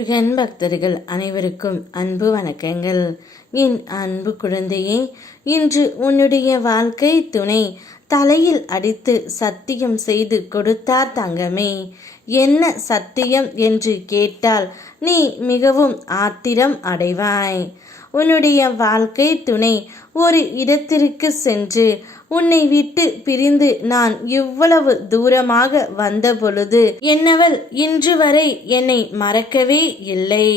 முருகன் பக்தர்கள் அனைவருக்கும் அன்பு வணக்கங்கள். என் அன்பு குழந்தையே, இன்று உன்னுடைய வாழ்க்கை துணை தலையில் அடித்து சத்தியம் செய்து கொடுத்தார் தங்கமே. என்ன சத்தியம் என்று கேட்டால் நீ மிகவும் ஆத்திரம் அடைவாய். உன்னுடைய வாழ்க்கை துணை ஒரு இடத்திற்கு சென்று உன்னை விட்டு பிரிந்து நான் இவ்வளவு தூரமாக வந்த பொழுது என்னவள் இன்று வரை என்னை மறக்கவே இல்லை.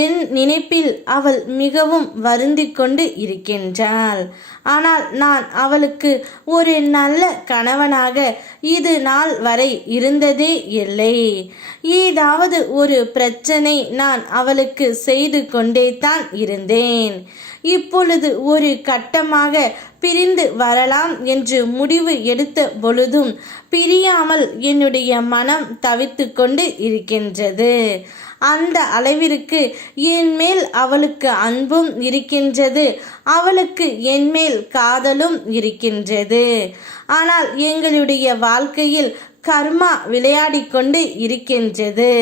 என் நினைப்பில் அவள் மிகவும் வருந்தி கொண்டு இருக்கின்றாள். ஆனால் நான் அவளுக்கு ஒரு நல்ல கணவனாக இது நாள் வரை இருந்ததே இல்லை. ஏதாவது ஒரு பிரச்சனை நான் அவளுக்கு செய்து கொண்டே தான் இருந்தேன். இப்பொழுது ஒரு கட்டமாக பிரிந்து வரலாம் என்று முடிவு எடுத்த பொழுதும் பிரியாமல் என்னுடைய மனம் தவித்து கொண்டு இருக்கின்றது. அந்த அளவிற்கு என் மேல் அவளுக்கு அன்பும் இருக்கின்றது, அவளுக்கு என் மேல் காதலும் இருக்கின்றது. ஆனால் எங்களுடைய வாழ்க்கையில் கர்மா விளையாடி கொண்டு இருக்கின்றது.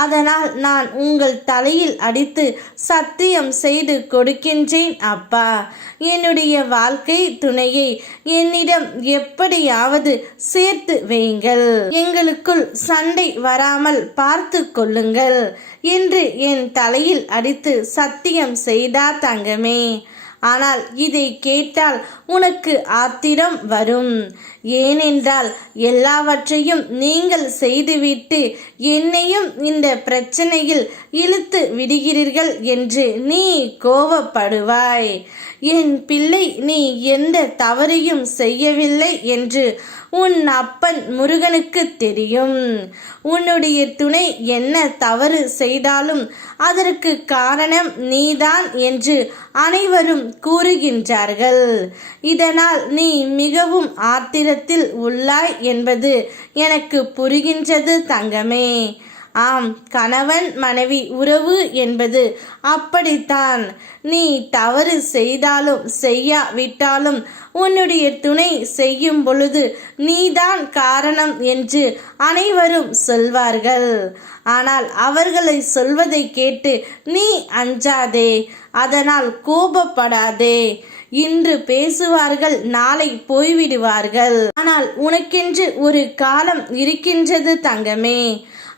அதனால் நான் உங்கள் தலையில் அடித்து சத்தியம் செய்து கொடுக்கின்றேன் அப்பா. என்னுடைய வாழ்க்கை துணையை என்னிடம் எப்படியாவது சேர்த்து வையுங்கள். எங்களுக்குள் சண்டை வராமல் பார்த்து கொள்ளுங்கள் என்று என் தலையில் அடித்து சத்தியம் செய்தார் தங்கமே. ஆனால் இதை கேட்டால் உனக்கு ஆத்திரம் வரும். ஏனென்றால் எல்லாவற்றையும் நீங்கள் செய்துவிட்டு என்னையும் இந்த பிரச்சனையில் இழுத்து விடுகிறீர்கள் என்று நீ கோபப்படுவாய். என் பிள்ளை, நீ எந்த தவறையும் செய்யவில்லை என்று உன் அப்பன் முருகனுக்கு தெரியும். உன்னுடைய துணை என்ன தவறு செய்தாலும் அதற்கு காரணம் நீதான் என்று அனைவரும் கூறுகின்றார்கள். இதனால் நீ மிகவும் ஆத்திரத்தில் உள்ளாய் என்பது எனக்கு புரிகின்றது தங்கமே. ஆம், கணவன் மனைவி உறவு என்பது அப்படித்தான். நீ தவறு செய்தாலும் செய்யாவிட்டாலும் உன்னுடைய துணை செய்யும் பொழுது நீதான் காரணம் என்று அனைவரும் சொல்வார்கள். ஆனால் அவர்களை சொல்வதை கேட்டு நீ அஞ்சாதே, அதனால் கோபப்படாதே. இன்று பேசுவார்கள், நாளை போய்விடுவார்கள். ஆனால் உனக்கென்று ஒரு காலம் இருக்கின்றது தங்கமே.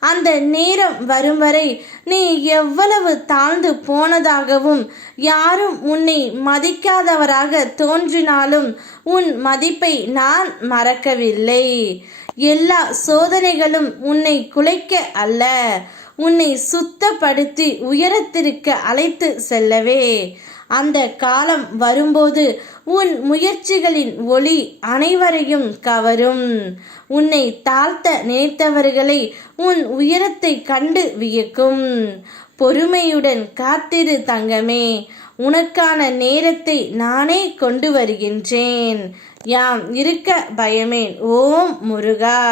அந்த நேரம் வரும் வரை நீ எவ்வளவு தாழ்ந்து போனதாகவும் யாரும் உன்னை மதிக்காதவராக தோன்றினாலும் உன் மதிப்பை நான் மறக்கவில்லை. எல்லா சோதனைகளும் உன்னை குலைக்க அல்ல, உன்னை சுத்தப்படுத்தி உயரத்திற்கு அழைத்து செல்லவே. அந்த காலம் வரும்போது உன் முயற்சிகளின் ஒளி அனைவரையும் கவரும். உன்னை தாழ்த்த நினைத்தவர்களை உன் உயரத்தை கண்டு வியக்கும். பொறுமையுடன் காத்திரு தங்கமே. உனக்கான நேரத்தை நானே கொண்டு வருகின்றேன். யாம் இருக்க பயமேன். ஓம் முருகா.